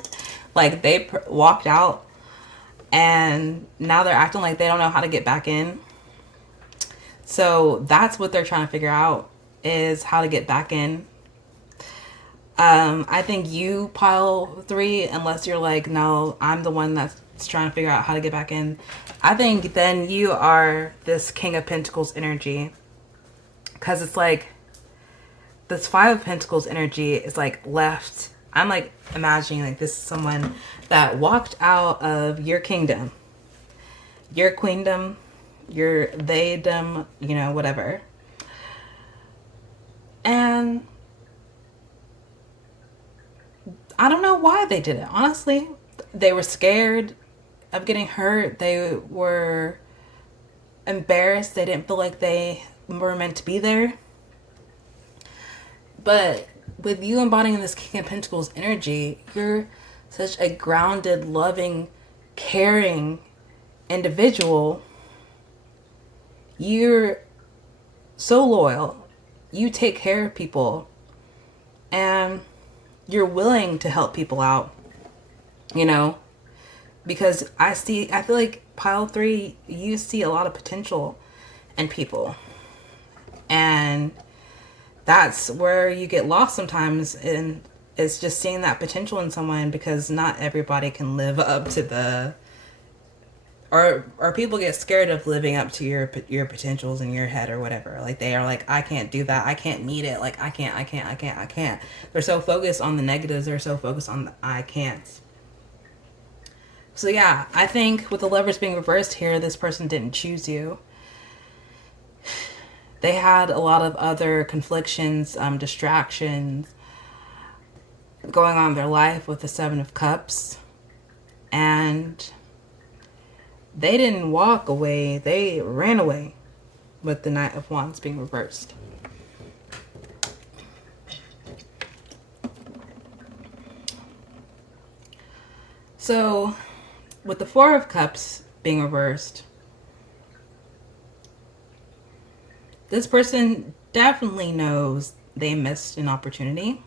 Like they walked out and now they're acting like they don't know how to get back in. So that's what they're trying to figure out, is how to get back in. I think you, pile 3, unless you're like, no, I'm the one that's trying to figure out how to get back in. I think then you are this King of Pentacles energy. Because it's like, this 5 of Pentacles energy is like left. I'm like imagining like this is someone that walked out of your kingdom, your queendom, your theydom, you know, whatever. And I don't know why they did it. Honestly, they were scared of getting hurt. They were embarrassed. They didn't feel like they were meant to be there. But with you embodying this King of Pentacles energy, you're such a grounded, loving, caring individual. You're so loyal. You take care of people. And you're willing to help people out. You know? Because I feel like pile 3, you see a lot of potential in people. And that's where you get lost sometimes, and it's just seeing that potential in someone, because not everybody can live up to the, or people get scared of living up to your potentials in your head or whatever. Like they are like, I can't do that. I can't meet it. Like I can't. They're so focused on the negatives. They're so focused on the I can't. So yeah, I think with the Lovers being reversed here, this person didn't choose you. They had a lot of other conflictions, distractions going on in their life with the 7 of Cups. And they didn't walk away, they ran away with the Knight of Wands being reversed. So, with the 4 of Cups being reversed, this person definitely knows they missed an opportunity.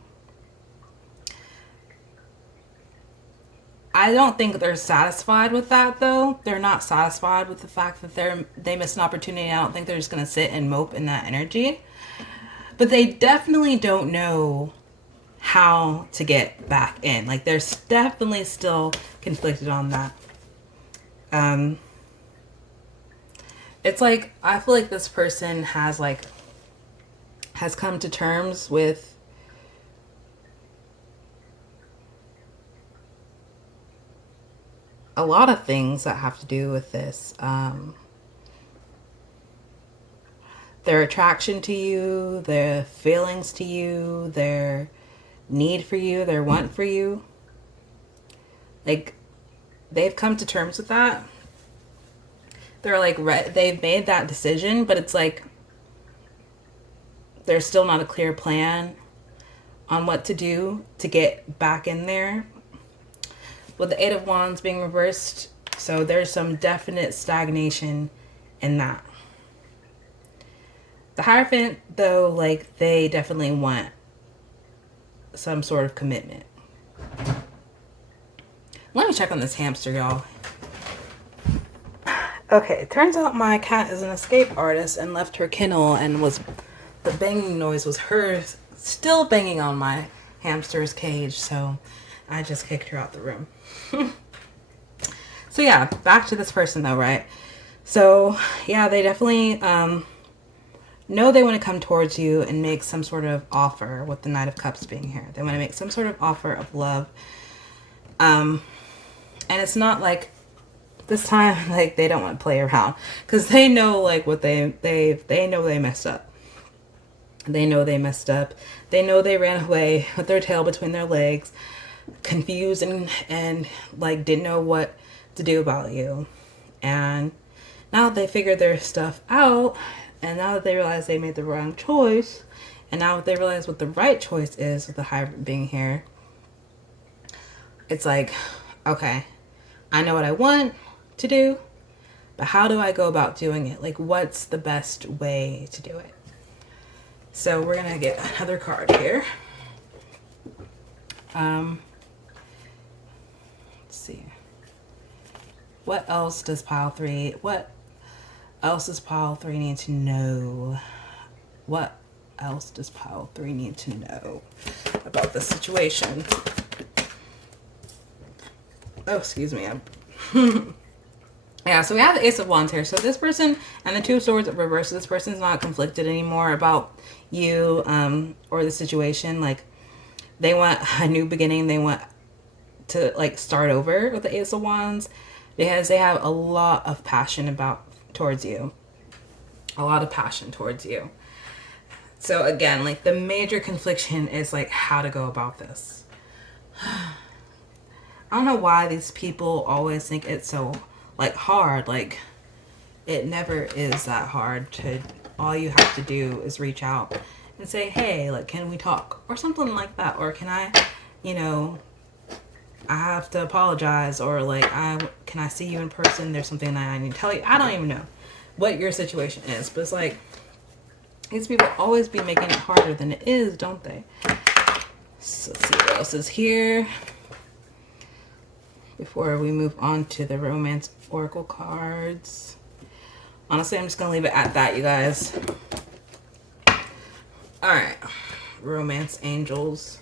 I don't think they're satisfied with that, though. They're not satisfied with the fact that they missed an opportunity. I don't think they're just going to sit and mope in that energy. But they definitely don't know how to get back in. Like, they're definitely still conflicted on that. It's like, I feel like this person has come to terms with a lot of things that have to do with this. Their attraction to you, their feelings to you, their need for you, their want for you. Like, they've come to terms with that. They're like, they've made that decision, but it's like, there's still not a clear plan on what to do to get back in there. With the 8 of Wands being reversed, so there's some definite stagnation in that. The Hierophant, though, like, they definitely want some sort of commitment. Let me check on this hamster, y'all. Okay, it turns out my cat is an escape artist and left her kennel, and the banging noise was her still banging on my hamster's cage, so I just kicked her out the room. So yeah, back to this person though, right? So yeah, they definitely know they want to come towards you and make some sort of offer, with the Knight of Cups being here. They want to make some sort of offer of love. And it's not like this time, like, they don't want to play around, because they know, like, what they know they messed up. They know they messed up. They know they ran away with their tail between their legs, confused and like didn't know what to do about you. And now that they figured their stuff out, and now that they realize they made the wrong choice, and now that they realize what the right choice is with the Hierophant being here, it's like, okay, I know what I want to do, but how do I go about doing it? Like, what's the best way to do it? So we're gonna get another card here. Let's see. What else does pile 3 need to know? What else does pile 3 need to know about this situation? Oh, excuse me. Yeah, so we have the Ace of Wands here. So this person and the Two of Swords reversed. So this person's not conflicted anymore about you or the situation. Like, they want a new beginning. They want to, like, start over with the Ace of Wands, because they have a lot of passion towards you. A lot of passion towards you. So again, like, the major confliction is, like, how to go about this. I don't know why these people always think it's so, like, hard. Like, it never is that hard. All you have to do is reach out and say, hey, like, can we talk? Or something like that. Or can I, you know, I have to apologize, or like, can I see you in person? There's something that I need to tell you. I don't even know what your situation is, but it's like, these people always be making it harder than it is, don't they? So let's see what else is here before we move on to the romance oracle cards. Honestly, I'm just gonna leave it at that, you guys. All right, romance angels.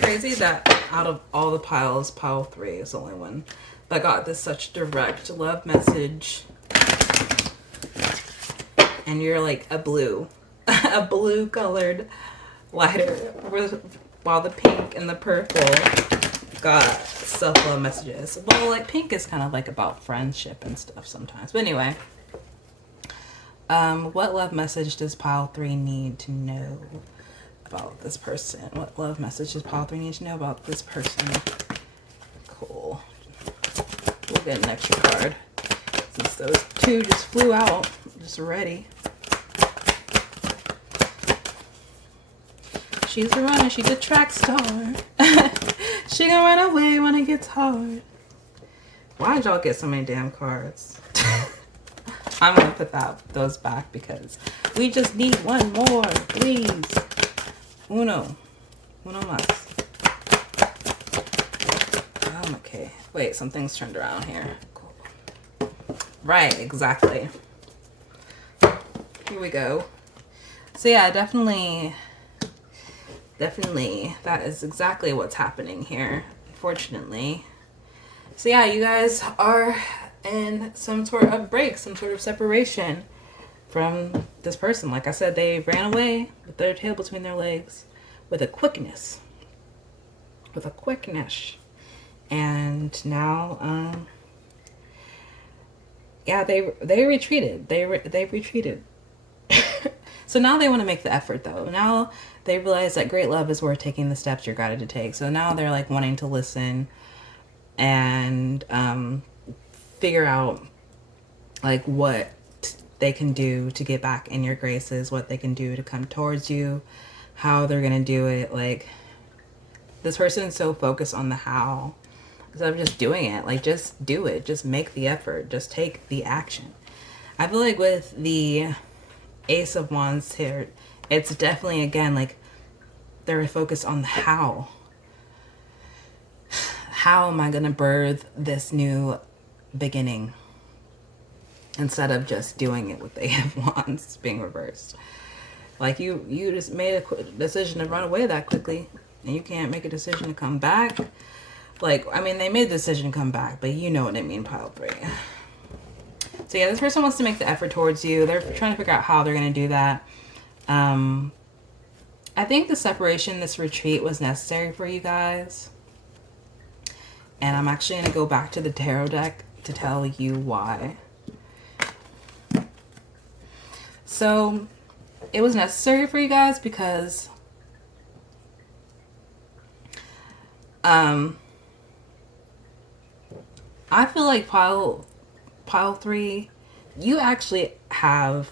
Crazy that out of all the piles, pile 3 is the only one that got this such direct love message. And you're like a blue, a blue colored lighter, while the pink and the purple got self-love messages. Well, like pink is kind of like about friendship and stuff sometimes. But anyway, what love message does pile 3 need to know about this person? What love message does pile 3 need to know about this person? Cool. We'll get an extra card since those 2 just flew out, just ready. She's a runner, she's a track star. She gonna run away when it gets hard. Why did y'all get so many damn cards? I'm gonna put those back because we just need one more, please. Uno más. Okay. Wait, something's turned around here. Cool. Right, exactly. Here we go. So yeah, definitely, that is exactly what's happening here, unfortunately. So yeah, you guys are in some sort of break, some sort of separation from this person. Like I said, they ran away with their tail between their legs with a quickness. And now, yeah, they retreated. They retreated. So now they want to make the effort, though. Now they realize that great love is worth taking the steps you're guided to take. So now they're like wanting to listen and figure out like what they can do to get back in your graces, what they can do to come towards you, how they're gonna do it. Like, this person is so focused on the how instead of just doing it. Like, just do it, just make the effort, just take the action. I feel like with the Ace of Wands here, it's definitely, again, like, they're focused on the how. How am I gonna birth this new beginning? Instead of just doing it with the Eight of Wands being reversed. Like, you just made a decision to run away that quickly, and you can't make a decision to come back. Like, I mean, they made the decision to come back, but you know what I mean, pile 3. So yeah, this person wants to make the effort towards you. They're trying to figure out how they're going to do that. I think the separation, this retreat, was necessary for you guys. And I'm actually going to go back to the tarot deck to tell you why. So it was necessary for you guys because I feel like pile 3, you actually have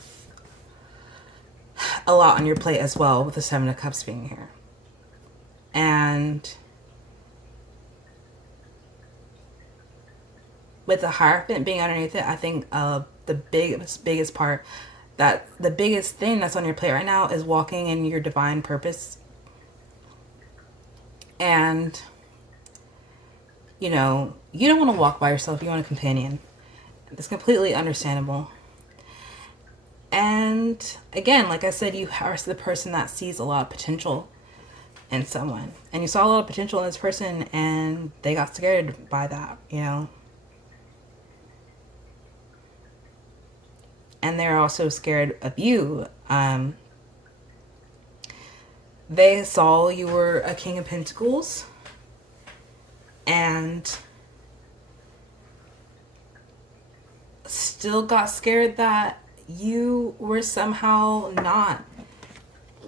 a lot on your plate as well, with the 7 of Cups being here. And with the Hierophant being underneath it, I think the biggest part, that the biggest thing that's on your plate right now is walking in your divine purpose. And, you know, you don't want to walk by yourself, you want a companion. It's completely understandable. And again, like I said, you are the person that sees a lot of potential in someone. And you saw a lot of potential in this person, and they got scared by that, you know. And they're also scared of you. They saw you were a King of Pentacles, and still got scared that you were somehow not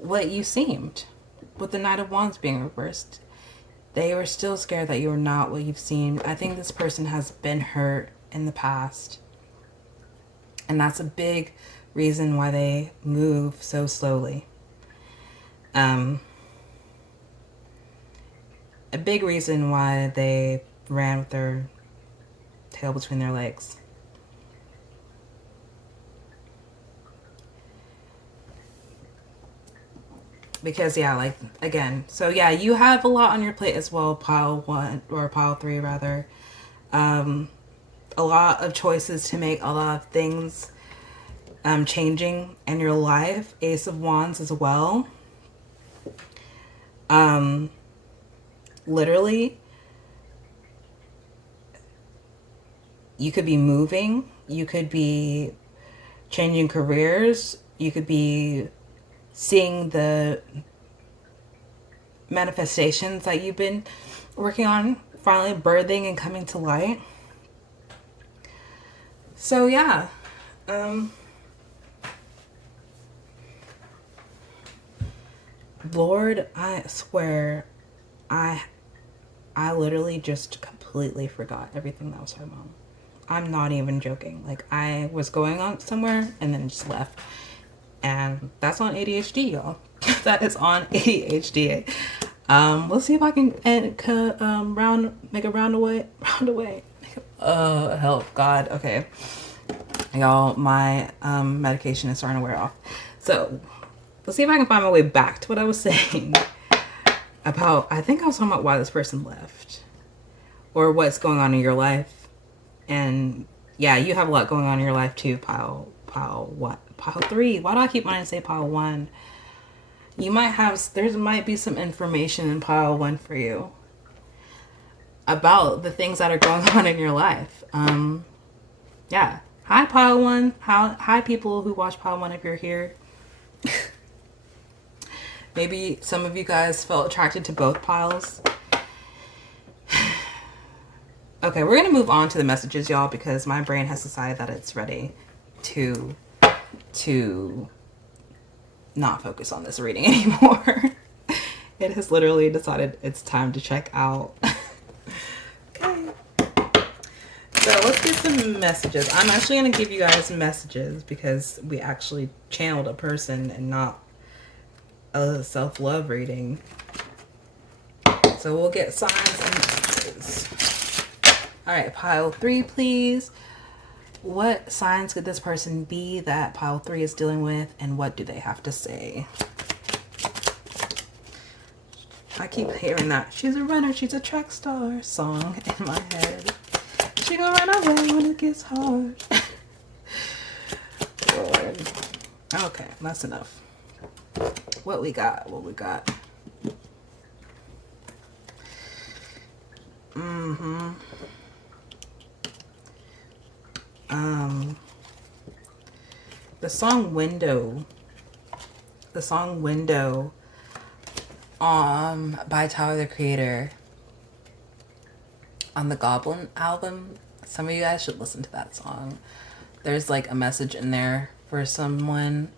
what you seemed. With the Knight of Wands being reversed, they were still scared that you were not what you've seemed. I think this person has been hurt in the past. And that's a big reason why they move so slowly. A big reason why they ran with their tail between their legs. Because, yeah, like, again, so yeah, you have a lot on your plate as well, pile 1, or pile 3 rather. A lot of choices to make, a lot of things changing in your life. Ace of Wands as well. Literally, you could be moving, you could be changing careers, you could be seeing the manifestations that you've been working on finally birthing and coming to light. So yeah, Lord, I swear, I literally just completely forgot everything that was her mom. I'm not even joking. Like, I was going on somewhere and then just left. And that's on ADHD, y'all. That is on ADHD. Let's see if I can make a round away. Oh, help, God. Okay, y'all, my medication is starting to wear off. So let's see if I can find my way back to what I was saying about. I think I was talking about why this person left, or what's going on in your life. And yeah, you have a lot going on in your life too, pile 3. Why do I keep wanting to say pile 1? You might have, there might be some information in pile 1 for you about the things that are going on in your life. Yeah. Hi, pile 1. Hi, people who watch pile 1 if you're here. Maybe some of you guys felt attracted to both piles. Okay, we're gonna move on to the messages, y'all, because my brain has decided that it's ready to not focus on this reading anymore. It has literally decided it's time to check out. Okay. So let's get some messages. I'm actually gonna give you guys messages because we actually channeled a person and not a self-love reading. So we'll get signs and messages. All right, pile 3, please. What signs could this person be that pile 3 is dealing with, and what do they have to say? I keep hearing that "she's a runner, she's a track star" song in my head. She gonna run away when it gets hard. Lord. Okay, that's enough. What we got? The song Window by Tyler the Creator on the Goblin album. Some of you guys should listen to that song. There's like a message in there for someone,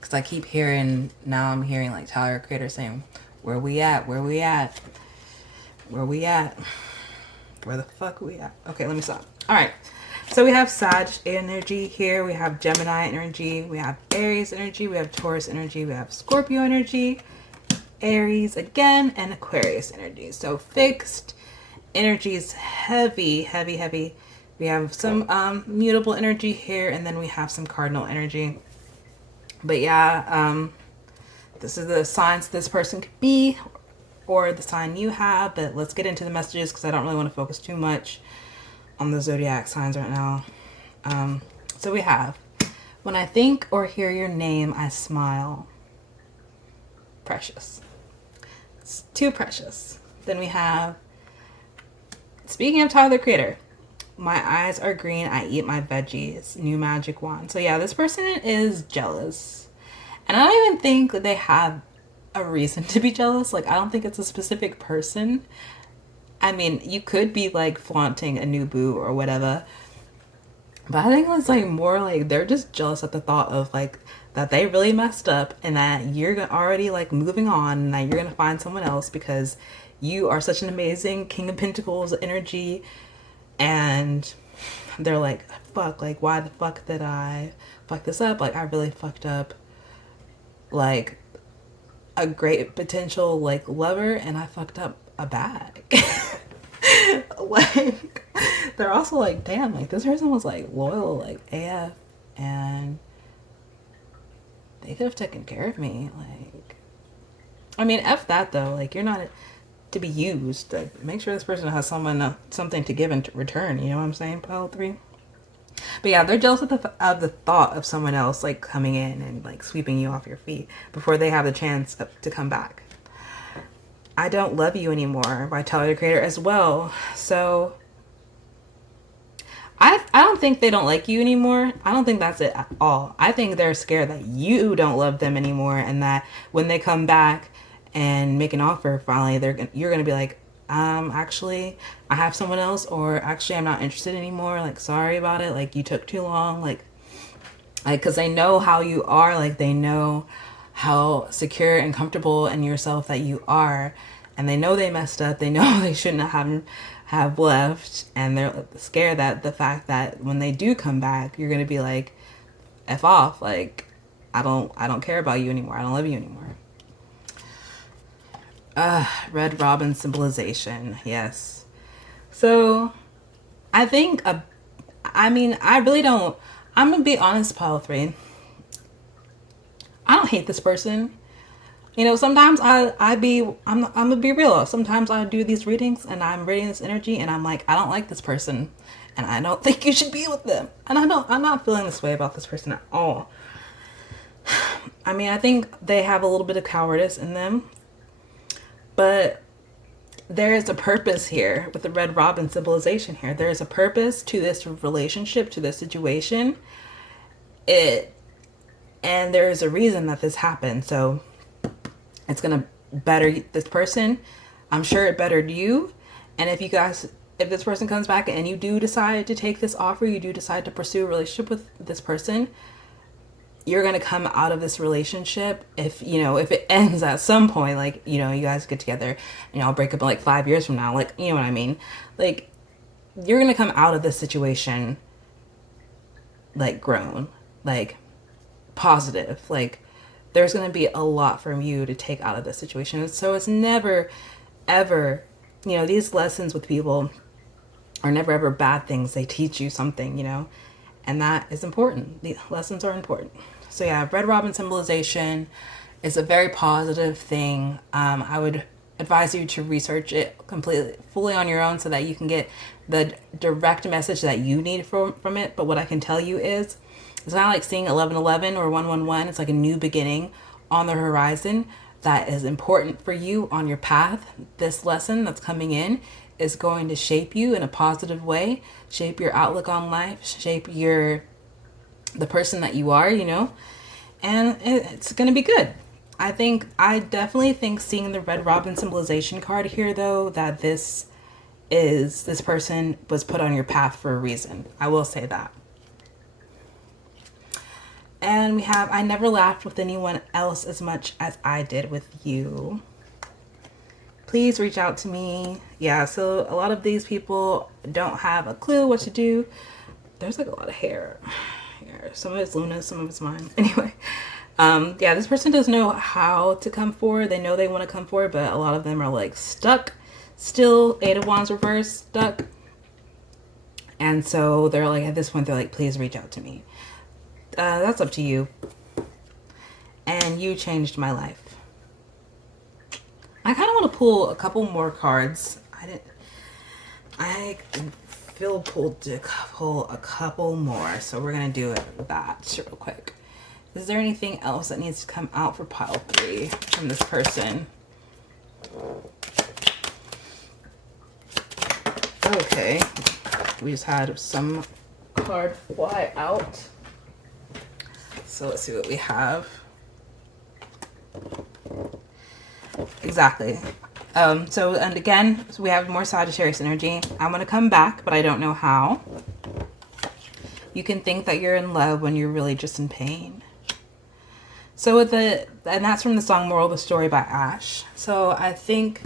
because I keep hearing, now I'm hearing like Tyler the Creator saying, where we at? Where the fuck are we at? Okay, let me stop. All right. So we have Sag energy here. We have Gemini energy. We have Aries energy. We have Taurus energy. We have Scorpio energy. Aries again. And Aquarius energy. So fixed energy is heavy. We have some mutable energy here. And then we have some cardinal energy. But yeah, this is the signs this person could be, or the sign you have. But let's get into the messages because I don't really want to focus too much on the zodiac signs right now. So we have, when I think or hear your name, I smile. Precious. It's too precious. Then we have, speaking of Tyler the Creator, my eyes are green, I eat my veggies. New magic wand. So yeah, this person is jealous. And I don't even think that they have a reason to be jealous. Like, I don't think it's a specific person. I mean, you could be like flaunting a new boo or whatever, But I think it's like more like they're just jealous at the thought of like that they really messed up and that you're already like moving on and that you're gonna find someone else because you are such an amazing King of Pentacles energy. And they're like, fuck, like why the fuck did I fuck this up? Like I really fucked up like a great potential like lover and I fucked up a bag. Like they're also like, damn, like this person was like loyal like AF and they could have taken care of me. Like I mean, F that though, like you're not to be used. Like, make sure this person has something to give in return, you know what I'm saying, pile 3. But yeah, they're jealous of the thought of someone else like coming in and like sweeping you off your feet before they have the chance to come back. I don't love you anymore by Tyler the Creator as well. So I don't think they don't like you anymore. I don't think that's it at all. I think they're scared that you don't love them anymore and that when they come back and make an offer finally you're gonna be like, actually I have someone else, or actually I'm not interested anymore, like sorry about it, like you took too long, like because they know how you are, like they know how secure and comfortable in yourself that you are, and they know they messed up, they know they shouldn't have left, and they're scared that the fact that when they do come back you're gonna be like, F off, like I don't care about you anymore, I don't love you anymore. Red Robin symbolization, yes. So I think I really don't, I'm gonna be honest, pile 3, I don't hate this person. You know, sometimes I'm gonna be real. Sometimes I do these readings and I'm reading this energy and I'm like, I don't like this person and I don't think you should be with them. And I'm not feeling this way about this person at all. I mean, I think they have a little bit of cowardice in them, but there is a purpose here with the Red Robin symbolization here. There is a purpose to this relationship, to this situation. And there is a reason that this happened. So it's going to better this person. I'm sure it bettered you. And if this person comes back and you do decide to take this offer, you do decide to pursue a relationship with this person, you're going to come out of this relationship. If it ends at some point, like, you guys get together and y'all break up in like 5 years from now, like, you know what I mean? Like, you're going to come out of this situation like grown, like positive, like there's going to be a lot from you to take out of this situation. So it's never, ever, these lessons with people are never, ever bad things. They teach you something, and that is important. The lessons are important. So yeah, Red Robin symbolization is a very positive thing. I would advise you to research it fully on your own so that you can get the direct message that you need from it. But what I can tell you is, it's kind of like seeing 1111 or 111. It's like a new beginning on the horizon that is important for you on your path. This lesson that's coming in is going to shape you in a positive way, shape your outlook on life, shape the person that you are, and it's going to be good. I definitely think seeing the Red Robin symbolization card here, though, that this person was put on your path for a reason. I will say that. And we have, I never laughed with anyone else as much as I did with you. Please reach out to me. Yeah, so a lot of these people don't have a clue what to do. There's like a lot of hair here. Some of it's Luna's, some of it's mine. Anyway, yeah, this person doesn't know how to come forward. They know they want to come forward, but a lot of them are like stuck. Still, 8 of Wands reversed, stuck. And so they're like, at this point, they're like, please reach out to me. That's up to you. And you changed my life. I kind of want to pull a couple more cards. I feel pulled to pull a couple more, so we're gonna do that real quick. Is there anything else that needs to come out for pile 3 from this person? Okay, we just had some card fly out. So let's see what we have. Exactly. And again, we have more Sagittarius energy. I'm going to come back, but I don't know how. You can think that you're in love when you're really just in pain. So and that's from the song Moral of the Story by Ash. So I think,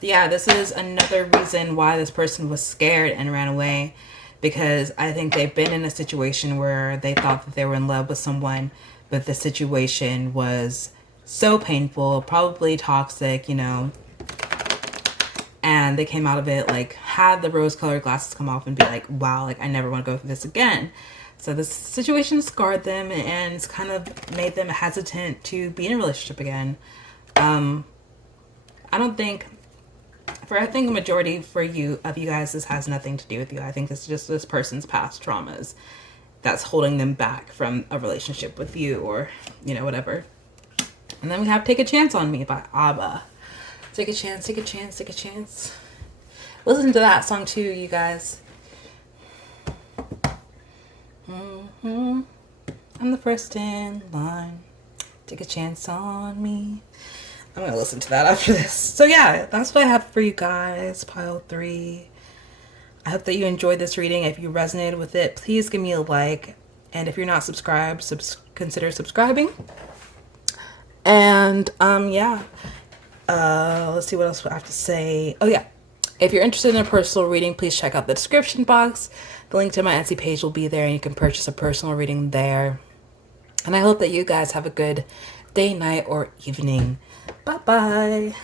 yeah, this is another reason why this person was scared and ran away, because I think they've been in a situation where they thought that they were in love with someone, but the situation was so painful, probably toxic, and they came out of it like had the rose-colored glasses come off and be like, wow, like I never want to go through this again. So this situation scarred them and it's kind of made them hesitant to be in a relationship again. I think a majority for you guys, this has nothing to do with you. I think it's just this person's past traumas that's holding them back from a relationship with you, or whatever. And then we have Take a Chance on Me by ABBA. Take a chance, take a chance, take a chance. Listen to that song too, you guys. I'm the first in line. Take a chance on me. I'm gonna listen to that after this. So yeah, that's what I have for you guys. Pile 3. I hope that you enjoyed this reading. If you resonated with it, please give me a like. And if you're not subscribed, consider subscribing. And yeah. Let's see what else I have to say. Oh yeah. If you're interested in a personal reading, please check out the description box. The link to my Etsy page will be there and you can purchase a personal reading there. And I hope that you guys have a good day, night, or evening. Bye-bye.